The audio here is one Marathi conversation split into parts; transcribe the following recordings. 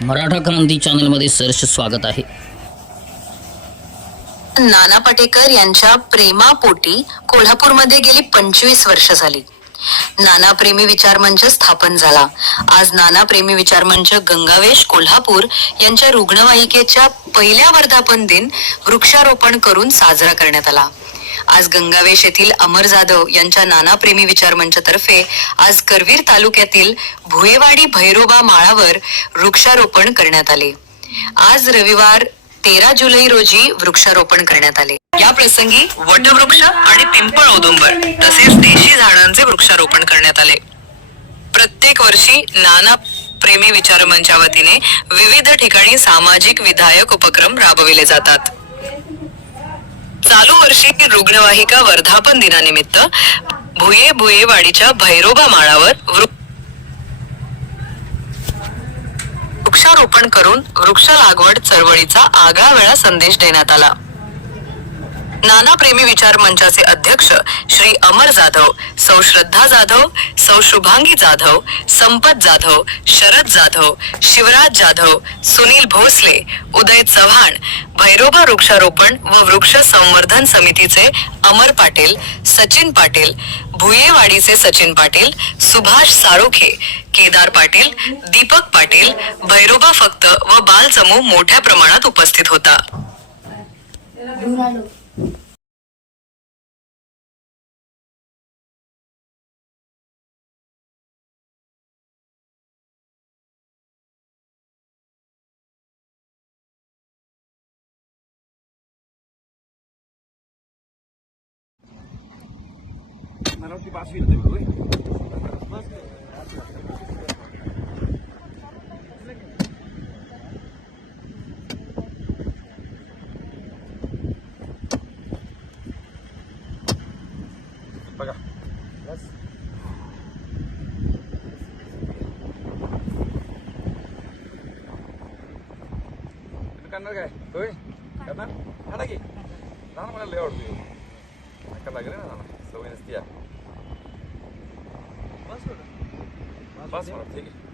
मराठा क्रांती चॅनलमध्ये सरस स्वागत आहे. नाना पाटेकर यांच्या प्रेमापोटी कोल्हापूरमध्ये गेली पंचवीस वर्ष झाली. नाना प्रेमी विचार मंच स्थापन झाला. आज नाना प्रेमी विचार मंच गंगावेश कोल्हापूर यांच्या रुग्णवाहिकेच्या पहिल्या वर्धापन दिन वृक्षारोपण करून साजरा करण्यात आला. आज गंगावेश येथील अमर जाधव यांच्या नानाप्रेमी विचार मंचतर्फे आज करवीर तालुक्यातील भुयेवाडी भैरोबा माळावर वृक्षारोपण करण्यात आले. आज रविवार तेरा जुलै रोजी वृक्षारोपण करण्यात आले. या प्रसंगी वटवृक्ष आणि पिंपळ औदुंबर तसेच देशी झाडांचे वृक्षारोपण करण्यात आले. प्रत्येक वर्षी नाना प्रेमी विचार मंच्या वतीने विविध ठिकाणी सामाजिक विधायक उपक्रम राबविले जातात. रुग्णवाहिका वर्धापन दिनानिमित्त भुये भुयेवाडीच्या भैरोबा माळावर वृक्षारोपण करून वृक्ष लागवड चळवळीचा आगळा संदेश देण्यात आला. नाना प्रेमी विचार मंचाचे अध्यक्ष श्री अमर जाधव सौ श्रद्धा जाधव सौ शुभांगी जाधव संपत जाधव शरद जाधव शिवराज जाधव सुनील भोसले उदय चव्हाण भैरोबा वृक्षारोपण व वृक्ष संवर्धन समितीचे अमर पाटील सचिन पाटील भुयेवाडीचे सचिन पाटील सुभाष साळोखे केदार पाटील दीपक पाटील भैरोबा फक्त व बाल समूह मोठ्या प्रमाणात उपस्थित होता. मला वाटतं पाचवी येते होय बघा बस तुम्ही करणार काय होय करणार काढा की लहान मला लय आवडतो नका लागेल ना नाना सवय नसती या बस म्हणा ठीक आहे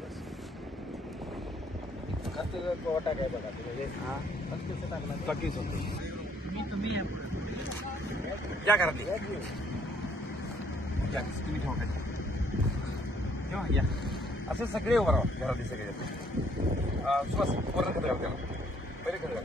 टाकीच होतो या घरात या. या तुम्ही ठेवा ठेवा या असं सगळे उभं राहा घरातले सगळे अं, पूर्ण वरण खत घाल त्याला पहिले खत घाल